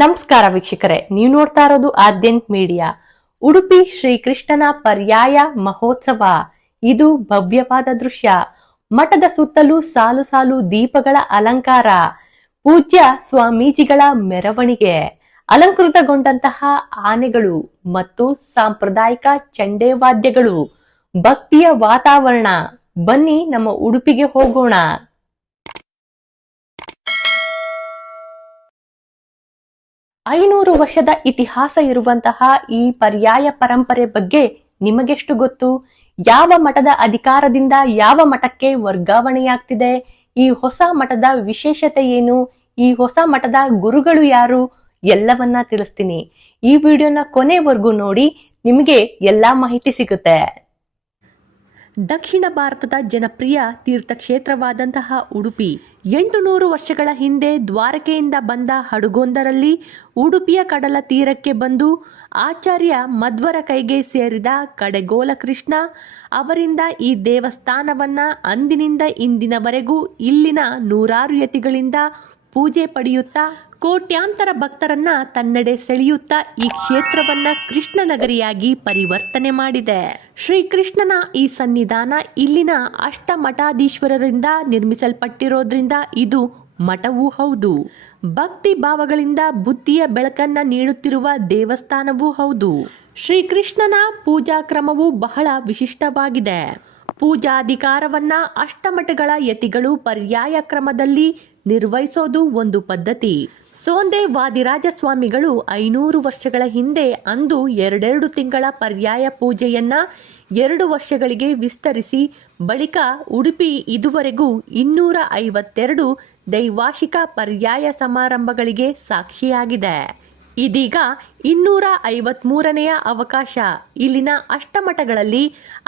ನಮಸ್ಕಾರ ವೀಕ್ಷಕರೇ, ನೀವು ನೋಡ್ತಾ ಇರೋದು ಆದ್ಯಂತ್ ಮೀಡಿಯಾ. ಉಡುಪಿ ಶ್ರೀಕೃಷ್ಣನ ಪರ್ಯಾಯ ಮಹೋತ್ಸವ ಇದು ಭವ್ಯವಾದ ದೃಶ್ಯ. ಮಠದ ಸುತ್ತಲೂ ಸಾಲು ಸಾಲು ದೀಪಗಳ ಅಲಂಕಾರ, ಪೂಜ್ಯ ಸ್ವಾಮೀಜಿಗಳ ಮೆರವಣಿಗೆ, ಅಲಂಕೃತಗೊಂಡಂತಹ ಆನೆಗಳು ಮತ್ತು ಸಾಂಪ್ರದಾಯಿಕ ಚಂಡೆ ವಾದ್ಯಗಳು, ಭಕ್ತಿಯ ವಾತಾವರಣ. ಬನ್ನಿ ನಮ್ಮ ಉಡುಪಿಗೆ ಹೋಗೋಣ. 500 ವರ್ಷದ ಇತಿಹಾಸ ಇರುವಂತಹ ಈ ಪರ್ಯಾಯ ಪರಂಪರೆ ಬಗ್ಗೆ ನಿಮಗೆಷ್ಟು ಗೊತ್ತು? ಯಾವ ಮಠದ ಅಧಿಕಾರದಿಂದ ಯಾವ ಮಠಕ್ಕೆ ವರ್ಗಾವಣೆಯಾಗ್ತಿದೆ? ಈ ಹೊಸ ಮಠದ ವಿಶೇಷತೆ ಏನು? ಈ ಹೊಸ ಮಠದ ಗುರುಗಳು ಯಾರು? ಎಲ್ಲವನ್ನ ತಿಳಿಸ್ತೀನಿ. ಈ ವಿಡಿಯೋನ ಕೊನೆವರೆಗೂ ನೋಡಿ, ನಿಮಗೆ ಎಲ್ಲಾ ಮಾಹಿತಿ ಸಿಗುತ್ತೆ. ದಕ್ಷಿಣ ಭಾರತದ ಜನಪ್ರಿಯ ತೀರ್ಥಕ್ಷೇತ್ರವಾದಂತಹ ಉಡುಪಿ 800 ವರ್ಷಗಳ ಹಿಂದೆ ದ್ವಾರಕೆಯಿಂದ ಬಂದ ಹಡಗೊಂದರಲ್ಲಿ ಉಡುಪಿಯ ಕಡಲ ತೀರಕ್ಕೆ ಬಂದು ಆಚಾರ್ಯ ಮಧ್ವರ ಕೈಗೆ ಸೇರಿದ ಕಡೆಗೋಲ ಕೃಷ್ಣ ಅವರಿಂದ ಈ ದೇವಸ್ಥಾನವನ್ನ ಅಂದಿನಿಂದ ಇಂದಿನವರೆಗೂ ಇಲ್ಲಿನ ನೂರಾರು ಯತಿಗಳಿಂದ ಪೂಜೆ ಪಡೆಯುತ್ತಾ ಕೋಟ್ಯಾಂತರ ಭಕ್ತರನ್ನ ತನ್ನೆಡೆ ಸೆಳೆಯುತ್ತಾ ಈ ಕ್ಷೇತ್ರವನ್ನ ಕೃಷ್ಣ ನಗರಿಯಾಗಿ ಪರಿವರ್ತನೆ ಮಾಡಿದೆ. ಶ್ರೀಕೃಷ್ಣನ ಈ ಸನ್ನಿಧಾನ ಇಲ್ಲಿನ ಅಷ್ಟ ಮಠಾಧೀಶ್ವರರಿಂದ ನಿರ್ಮಿಸಲ್ಪಟ್ಟಿರೋದ್ರಿಂದ ಇದು ಮಠವೂ ಹೌದು. ಭಕ್ತಿ ಭಾವಗಳಿಂದ ಬುದ್ಧಿಯ ಬೆಳಕನ್ನ ನೀಡುತ್ತಿರುವ ದೇವಸ್ಥಾನವೂ ಹೌದು. ಶ್ರೀಕೃಷ್ಣನ ಪೂಜಾ ಕ್ರಮವು ಬಹಳ ವಿಶಿಷ್ಟವಾಗಿದೆ. ಪೂಜಾಧಿಕಾರವನ್ನ ಅಷ್ಟಮಠಗಳ ಯತಿಗಳು ಪರ್ಯಾಯ ಕ್ರಮದಲ್ಲಿ ನಿರ್ವಹಿಸೋದು ಒಂದು ಪದ್ಧತಿ. ಸೋಂದೆ ವಾದಿರಾಜ ಸ್ವಾಮಿಗಳು 500 ವರ್ಷಗಳ ಹಿಂದೆ ಅಂದು 2 ತಿಂಗಳ ಪರ್ಯಾಯ ಪೂಜೆಯನ್ನ 2 ವರ್ಷಗಳಿಗೆ ವಿಸ್ತರಿಸಿ ಬಳಿಕ ಉಡುಪಿ ಇದುವರೆಗೂ 252 ದೈವಾರ್ಷಿಕ ಪರ್ಯಾಯ ಸಮಾರಂಭಗಳಿಗೆ ಸಾಕ್ಷಿಯಾಗಿದೆ. ಇದೀಗ 253ನೆಯ ಅವಕಾಶ ಇಲ್ಲಿನ ಅಷ್ಟಮಠಗಳಲ್ಲಿ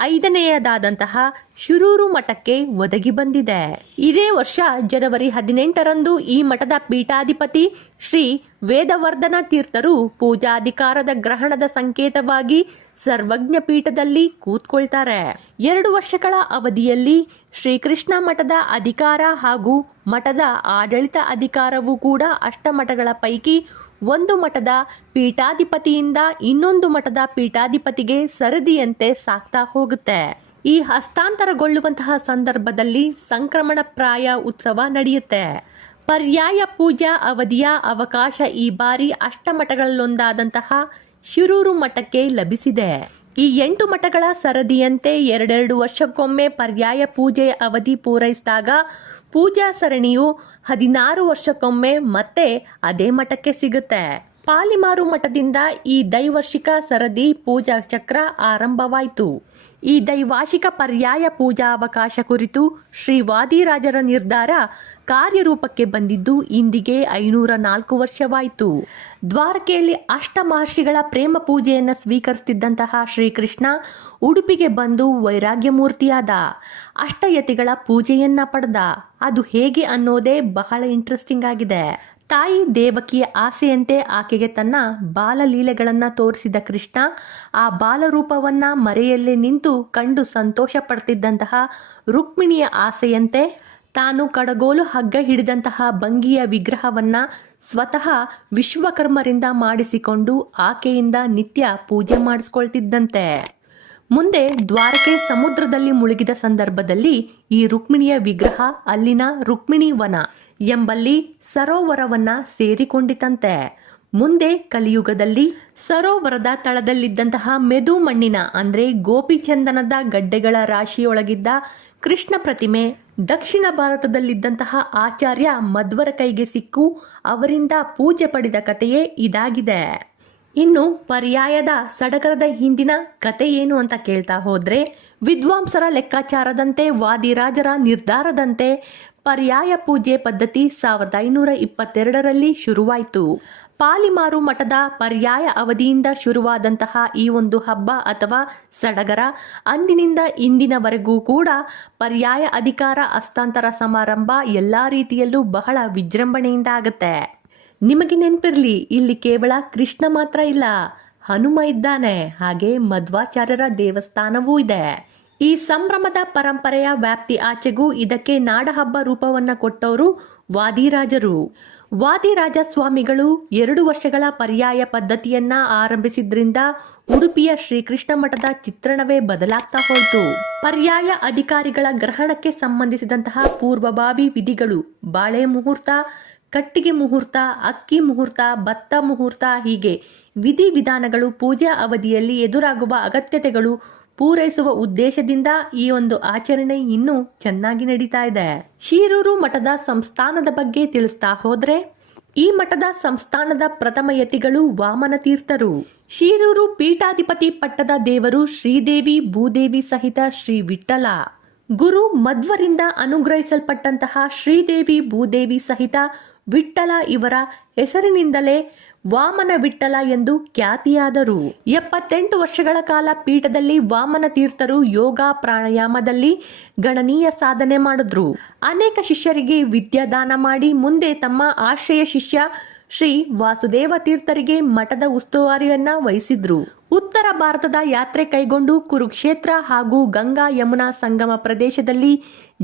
5ನೇಯದಾದಂತಹ ಶಿರೂರು ಮಠಕ್ಕೆ ಒದಗಿ ಬಂದಿದೆ. ಇದೇ ವರ್ಷ ಜನವರಿ 18ರಂದು ಈ ಮಠದ ಪೀಠಾಧಿಪತಿ ಶ್ರೀ ವೇದವರ್ಧನ ತೀರ್ಥರು ಪೂಜಾಧಿಕಾರದ ಗ್ರಹಣದ ಸಂಕೇತವಾಗಿ ಸರ್ವಜ್ಞ ಪೀಠದಲ್ಲಿ ಕೂತ್ಕೊಳ್ತಾರೆ. 2 ವರ್ಷಗಳ ಅವಧಿಯಲ್ಲಿ ಶ್ರೀಕೃಷ್ಣ ಮಠದ ಅಧಿಕಾರ ಹಾಗೂ ಮಠದ ಆಡಳಿತ ಅಧಿಕಾರವೂ ಕೂಡ ಅಷ್ಟಮಠಗಳ ಪೈಕಿ ಒಂದು ಮಠದ ಪೀಠಾಧಿಪತಿಯಿಂದ ಇನ್ನೊಂದು ಮಠದ ಪೀಠಾಧಿಪತಿಗೆ ಸರದಿಯಂತೆ ಸಾಗ್ತಾ ಹೋಗುತ್ತೆ. ಈ ಹಸ್ತಾಂತರಗೊಳ್ಳುವಂತಹ ಸಂದರ್ಭದಲ್ಲಿ ಸಂಕ್ರಮಣ ಪ್ರಾಯ ಉತ್ಸವ ನಡೆಯುತ್ತೆ. ಪರ್ಯಾಯ ಪೂಜಾ ಅವಧಿಯ ಅವಕಾಶ ಈ ಬಾರಿ ಅಷ್ಟಮಠಗಳಲ್ಲೊಂದಾದಂತಹ ಶಿರೂರು ಮಠಕ್ಕೆ ಲಭಿಸಿದೆ. ಈ 8 ಮಠಗಳ ಸರದಿಯಂತೆ 2 ವರ್ಷಕ್ಕೊಮ್ಮೆ ಪರ್ಯಾಯ ಪೂಜೆ ಅವಧಿ ಪೂರೈಸಿದಾಗ ಪೂಜಾ ಸರಣಿಯು 16 ವರ್ಷಕ್ಕೊಮ್ಮೆ ಮತ್ತೆ ಅದೇ ಮಠಕ್ಕೆ ಸಿಗುತ್ತೆ. ಪಾಲಿಮಾರು ಮಠದಿಂದ ಈ ದೈವಾರ್ಷಿಕ ಸರದಿ ಪೂಜಾ ಚಕ್ರ ಆರಂಭವಾಯಿತು. ಈ ದೈವಾರ್ಷಿಕ ಪರ್ಯಾಯ ಪೂಜಾ ಅವಕಾಶ ಕುರಿತು ಶ್ರೀ ವಾದಿರಾಜರ ನಿರ್ಧಾರ ಕಾರ್ಯರೂಪಕ್ಕೆ ಬಂದಿದ್ದು ಇಂದಿಗೆ 504 ವರ್ಷವಾಯಿತು. ದ್ವಾರಕೆಯಲ್ಲಿ ಅಷ್ಟ ಮಹರ್ಷಿಗಳ ಪ್ರೇಮ ಪೂಜೆಯನ್ನು ಸ್ವೀಕರಿಸುತ್ತಿದ್ದಂತಹ ಶ್ರೀಕೃಷ್ಣ ಉಡುಪಿಗೆ ಬಂದು ವೈರಾಗ್ಯ ಮೂರ್ತಿಯಾದ. ಅಷ್ಟಯತಿಗಳ ಪೂಜೆಯನ್ನ ಪಡೆದ. ಅದು ಹೇಗೆ ಅನ್ನೋದೇ ಬಹಳ ಇಂಟ್ರೆಸ್ಟಿಂಗ್ ಆಗಿದೆ. ತಾಯಿ ದೇವಕಿಯ ಆಸೆಯಂತೆ ಆಕೆಗೆ ತನ್ನ ಬಾಲಲೀಲೆಗಳನ್ನು ತೋರಿಸಿದ ಕೃಷ್ಣ ಆ ಬಾಲರೂಪವನ್ನ ಮರೆಯಲ್ಲೇ ನಿಂತು ಕಂಡು ಸಂತೋಷ ಪಡ್ತಿದ್ದಂತಹ ರುಕ್ಮಿಣಿಯ ಆಸೆಯಂತೆ ತಾನು ಕಡಗೋಲು ಹಗ್ಗ ಹಿಡಿದಂತಹ ಭಂಗಿಯ ವಿಗ್ರಹವನ್ನ ಸ್ವತಃ ವಿಶ್ವಕರ್ಮರಿಂದ ಮಾಡಿಸಿಕೊಂಡು ಆಕೆಯಿಂದ ನಿತ್ಯ ಪೂಜೆ ಮಾಡಿಸ್ಕೊಳ್ತಿದ್ದಂತೆ. ಮುಂದೆ ದ್ವಾರಕೆ ಸಮುದ್ರದಲ್ಲಿ ಮುಳುಗಿದ ಸಂದರ್ಭದಲ್ಲಿ ಈ ರುಕ್ಮಿಣಿಯ ವಿಗ್ರಹ ಅಲ್ಲಿನ ರುಕ್ಮಿಣಿ ವನ ಎಂಬಲ್ಲಿ ಸರೋವರವನ್ನ ಸೇರಿಕೊಂಡಿತಂತೆ. ಮುಂದೆ ಕಲಿಯುಗದಲ್ಲಿ ಸರೋವರದ ತಳದಲ್ಲಿದ್ದಂತಹ ಮೆದು ಮಣ್ಣಿನ ಅಂದ್ರೆ ಗೋಪಿಚಂದನದ ಗಡ್ಡೆಗಳ ರಾಶಿಯೊಳಗಿದ್ದ ಕೃಷ್ಣ ಪ್ರತಿಮೆ ದಕ್ಷಿಣ ಭಾರತದಲ್ಲಿದ್ದಂತಹ ಆಚಾರ್ಯ ಮಧ್ವರ ಕೈಗೆ ಸಿಕ್ಕು ಅವರಿಂದ ಪೂಜೆ ಪಡೆದ ಕಥೆಯೇ ಇದಾಗಿದೆ. ಇನ್ನು ಪರ್ಯಾಯದ ಸಡಗರದ ಹಿಂದಿನ ಕತೆ ಏನು ಅಂತ ಕೇಳ್ತಾ ಹೋದ್ರೆ, ವಿದ್ವಾಂಸರ ಲೆಕ್ಕಾಚಾರದಂತೆ ವಾದಿರಾಜರ ನಿರ್ಧಾರದಂತೆ ಪರ್ಯಾಯ ಪೂಜೆ ಪದ್ಧತಿ 1522ರಲ್ಲಿ ಶುರುವಾಯಿತು. ಪಾಲಿಮಾರು ಮಠದ ಪರ್ಯಾಯ ಅವಧಿಯಿಂದ ಶುರುವಾದಂತಹ ಈ ಒಂದು ಹಬ್ಬ ಅಥವಾ ಸಡಗರ ಅಂದಿನಿಂದ ಇಂದಿನವರೆಗೂ ಕೂಡ ಪರ್ಯಾಯ ಅಧಿಕಾರ ಹಸ್ತಾಂತರ ಸಮಾರಂಭ ಎಲ್ಲಾ ರೀತಿಯಲ್ಲೂ ಬಹಳ ವಿಜೃಂಭಣೆಯಿಂದ ಆಗುತ್ತೆ. ನಿಮಗೆ ನೆನಪಿರ್ಲಿ, ಇಲ್ಲಿ ಕೇವಲ ಕೃಷ್ಣ ಮಾತ್ರ ಇಲ್ಲ, ಹನುಮ ಇದ್ದಾನೆ, ಹಾಗೆ ಮಧ್ವಾಚಾರ್ಯರ ದೇವಸ್ಥಾನವೂ ಇದೆ. ಈ ಸಂಭ್ರಮದ ಪರಂಪರೆಯ ವ್ಯಾಪ್ತಿ ಆಚೆಗೂ ಇದಕ್ಕೆ ನಾಡಹಬ್ಬ ರೂಪವನ್ನ ಕೊಟ್ಟವರು ವಾದಿರಾಜರು. ವಾದಿರಾಜ ಸ್ವಾಮಿಗಳು 2 ವರ್ಷಗಳ ಪರ್ಯಾಯ ಪದ್ಧತಿಯನ್ನ ಆರಂಭಿಸಿದ್ರಿಂದ ಉಡುಪಿಯ ಶ್ರೀಕೃಷ್ಣ ಮಠದ ಚಿತ್ರಣವೇ ಬದಲಾಗ್ತಾ ಹೋಯಿತು. ಪರ್ಯಾಯ ಅಧಿಕಾರಿಗಳ ಗ್ರಹಣಕ್ಕೆ ಸಂಬಂಧಿಸಿದಂತಹ ಪೂರ್ವಭಾವಿ ವಿಧಿಗಳು, ಬಾಳೆ ಮುಹೂರ್ತ, ಕಟ್ಟಿಗೆ ಮುಹೂರ್ತ, ಅಕ್ಕಿ ಮುಹೂರ್ತ, ಭತ್ತ ಮುಹೂರ್ತ, ಹೀಗೆ ವಿಧಿವಿಧಾನಗಳು ಪೂಜಾ ಅವಧಿಯಲ್ಲಿ ಎದುರಾಗುವ ಅಗತ್ಯತೆಗಳು ಪೂರೈಸುವ ಉದ್ದೇಶದಿಂದ ಈ ಒಂದು ಆಚರಣೆ ಇನ್ನೂ ಚೆನ್ನಾಗಿ ನಡೀತಾ ಇದೆ. ಶಿರೂರು ಮಠದ ಸಂಸ್ಥಾನದ ಬಗ್ಗೆ ತಿಳಿಸ್ತಾ ಹೋದ್ರೆ, ಈ ಮಠದ ಸಂಸ್ಥಾನದ ಪ್ರಥಮ ಯತಿಗಳು ವಾಮನ ತೀರ್ಥರು. ಶಿರೂರು ಪೀಠಾಧಿಪತಿ ಪಟ್ಟದ ದೇವರು ಶ್ರೀದೇವಿ ಭೂದೇವಿ ಸಹಿತ ಶ್ರೀ ವಿಠ್ಠಲ. ಗುರು ಮಧ್ವರಿಂದ ಅನುಗ್ರಹಿಸಲ್ಪಟ್ಟಂತಹ ಶ್ರೀದೇವಿ ಭೂದೇವಿ ಸಹಿತ ವಿಠ್ಠಲ ಇವರ ಹೆಸರಿನಿಂದಲೇ ವಾಮನ ವಿಠ್ಠಲ ಎಂದು ಖ್ಯಾತಿಯಾದರು. 78 ವರ್ಷಗಳ ಕಾಲ ಪೀಠದಲ್ಲಿ ವಾಮನ ತೀರ್ಥರು ಯೋಗ ಪ್ರಾಣಾಯಾಮದಲ್ಲಿ ಗಣನೀಯ ಸಾಧನೆ ಮಾಡಿದ್ರು. ಅನೇಕ ಶಿಷ್ಯರಿಗೆ ವಿದ್ಯಾದಾನ ಮಾಡಿ ಮುಂದೆ ತಮ್ಮ ಆಶ್ರಯ ಶಿಷ್ಯ ಶ್ರೀ ವಾಸುದೇವ ತೀರ್ಥರಿಗೆ ಮಠದ ಉಸ್ತುವಾರಿಯನ್ನ ವಹಿಸಿದ್ರು. ಉತ್ತರ ಭಾರತದ ಯಾತ್ರೆ ಕೈಗೊಂಡು ಕುರುಕ್ಷೇತ್ರ ಹಾಗೂ ಗಂಗಾ ಯಮುನಾ ಸಂಗಮ ಪ್ರದೇಶದಲ್ಲಿ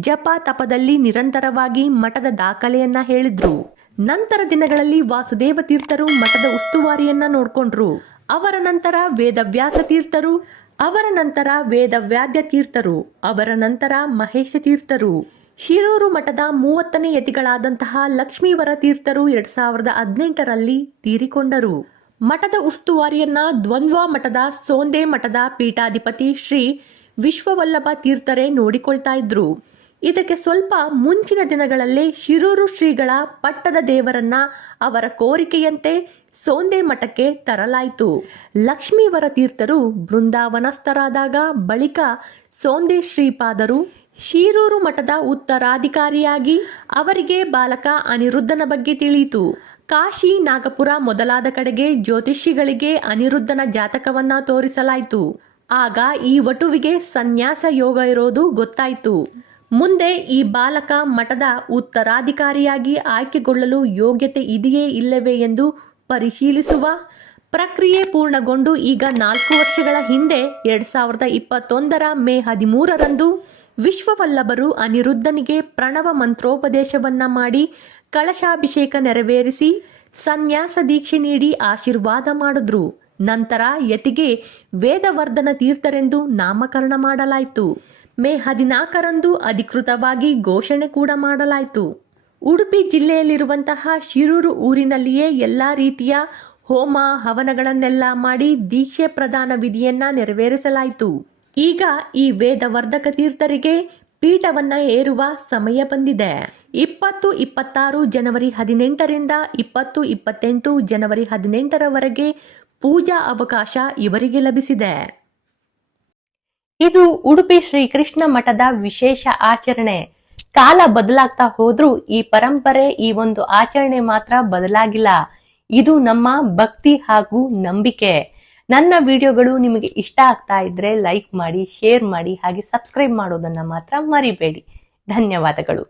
ಜಪ ತಪದಲ್ಲಿ ನಿರಂತರವಾಗಿ ಮಠದ ದಾಖಲೆಯನ್ನ ಹೇಳಿದ್ರು. ನಂತರ ದಿನಗಳಲ್ಲಿ ವಾಸುದೇವ ತೀರ್ಥರು ಮಠದ ಉಸ್ತುವಾರಿಯನ್ನ ನೋಡ್ಕೊಂಡ್ರು. ಅವರ ನಂತರ ವೇದವ್ಯಾಸ ತೀರ್ಥರು, ಅವರ ನಂತರ ವೇದವ್ಯಾದ್ಯ ತೀರ್ಥರು, ಅವರ ನಂತರ ಮಹೇಶ ತೀರ್ಥರು. ಶಿರೂರು ಮಠದ 30ನೇ ಯತಿಗಳಾದಂತಹ ಲಕ್ಷ್ಮೀವರ ತೀರ್ಥರು 2018ರಲ್ಲಿ ತೀರಿಕೊಂಡರು. ಮಠದ ಉಸ್ತುವಾರಿಯನ್ನ ದ್ವಂದ್ವ ಮಠದ ಸೋಂದೆ ಮಠದ ಪೀಠಾಧಿಪತಿ ಶ್ರೀ ವಿಶ್ವವಲ್ಲಭ ತೀರ್ಥರೇ ನೋಡಿಕೊಳ್ತಾ ಇದ್ರು. ಇದಕ್ಕೆ ಸ್ವಲ್ಪ ಮುಂಚಿನ ದಿನಗಳಲ್ಲೇ ಶಿರೂರು ಶ್ರೀಗಳ ಪಟ್ಟದ ದೇವರನ್ನ ಅವರ ಕೋರಿಕೆಯಂತೆ ಸೋಂದೆ ಮಠಕ್ಕೆ ತರಲಾಯಿತು. ಲಕ್ಷ್ಮೀವರ ತೀರ್ಥರು ಬೃಂದಾವನಸ್ಥರಾದಾಗ ಬಳಿಕ ಸೋಂದೆ ಶ್ರೀಪಾದರು ಶಿರೂರು ಮಠದ ಉತ್ತರಾಧಿಕಾರಿಯಾಗಿ ಅವರಿಗೆ ಬಾಲಕ ಅನಿರುದ್ಧನ ಬಗ್ಗೆ ತಿಳಿಯಿತು. ಕಾಶಿ, ನಾಗಪುರ ಮೊದಲಾದ ಕಡೆಗೆ ಜ್ಯೋತಿಷಿಗಳಿಗೆ ಅನಿರುದ್ಧನ ಜಾತಕವನ್ನ ತೋರಿಸಲಾಯಿತು. ಆಗ ಈ ವಟುವಿಗೆ ಸನ್ಯಾಸ ಯೋಗ ಇರೋದು ಗೊತ್ತಾಯಿತು. ಮುಂದೆ ಈ ಬಾಲಕ ಮಠದ ಉತ್ತರಾಧಿಕಾರಿಯಾಗಿ ಆಯ್ಕೆಗೊಳ್ಳಲು ಯೋಗ್ಯತೆ ಇದೆಯೇ ಇಲ್ಲವೇ ಎಂದು ಪರಿಶೀಲಿಸುವ ಪ್ರಕ್ರಿಯೆ ಪೂರ್ಣಗೊಂಡು ಈಗ 4 ವರ್ಷಗಳ ಹಿಂದೆ 2021ರ ಮೇ 13ರಂದು ವಿಶ್ವವಲ್ಲಭರು ಅನಿರುದ್ಧನಿಗೆ ಪ್ರಣವ ಮಂತ್ರೋಪದೇಶವನ್ನ ಮಾಡಿ ಕಳಶಾಭಿಷೇಕ ನೆರವೇರಿಸಿ ಸನ್ಯಾಸ ದೀಕ್ಷೆ ನೀಡಿ ಆಶೀರ್ವಾದ ಮಾಡಿದ್ರು. ನಂತರ ಯತಿಗೆ ವೇದವರ್ಧನ ತೀರ್ಥರೆಂದು ನಾಮಕರಣ ಮಾಡಲಾಯಿತು. ಮೇ 14ರಂದು ಅಧಿಕೃತವಾಗಿ ಘೋಷಣೆ ಕೂಡ ಮಾಡಲಾಯಿತು. ಉಡುಪಿ ಜಿಲ್ಲೆಯಲ್ಲಿರುವಂತಹ ಶಿರೂರು ಊರಿನಲ್ಲಿಯೇ ಎಲ್ಲಾ ರೀತಿಯ ಹೋಮ ಹವನಗಳನ್ನೆಲ್ಲ ಮಾಡಿ ದೀಕ್ಷೆ ಪ್ರದಾನ ವಿಧಿಯನ್ನ ನೆರವೇರಿಸಲಾಯಿತು. ಈಗ ಈ ವೇದವರ್ಧಕ ತೀರ್ಥರಿಗೆ ಪೀಠವನ್ನ ಏರುವ ಸಮಯ ಬಂದಿದೆ. 20-26 ಜನವರಿ 18ರಿಂದ 20-28 ಜನವರಿ 18ರವರೆಗೆ ಪೂಜಾ ಅವಕಾಶ ಇವರಿಗೆ ಲಭಿಸಿದೆ. ಇದು ಉಡುಪಿ ಶ್ರೀಕೃಷ್ಣ ಮಠದ ವಿಶೇಷ ಆಚರಣೆ. ಕಾಲ ಬದಲಾಗ್ತಾ ಹೋದ್ರೂ ಈ ಪರಂಪರೆ, ಈ ಒಂದು ಆಚರಣೆ ಮಾತ್ರ ಬದಲಾಗಿಲ್ಲ. ಇದು ನಮ್ಮ ಭಕ್ತಿ ಹಾಗೂ ನಂಬಿಕೆ. ನನ್ನ ವಿಡಿಯೋಗಳು ನಿಮಗೆ ಇಷ್ಟ ಆಗ್ತಾ ಇದ್ರೆ ಲೈಕ್ ಮಾಡಿ, ಶೇರ್ ಮಾಡಿ, ಹಾಗೆ ಸಬ್ಸ್ಕ್ರೈಬ್ ಮಾಡೋದನ್ನ ಮಾತ್ರ ಮರಿಬೇಡಿ. ಧನ್ಯವಾದಗಳು.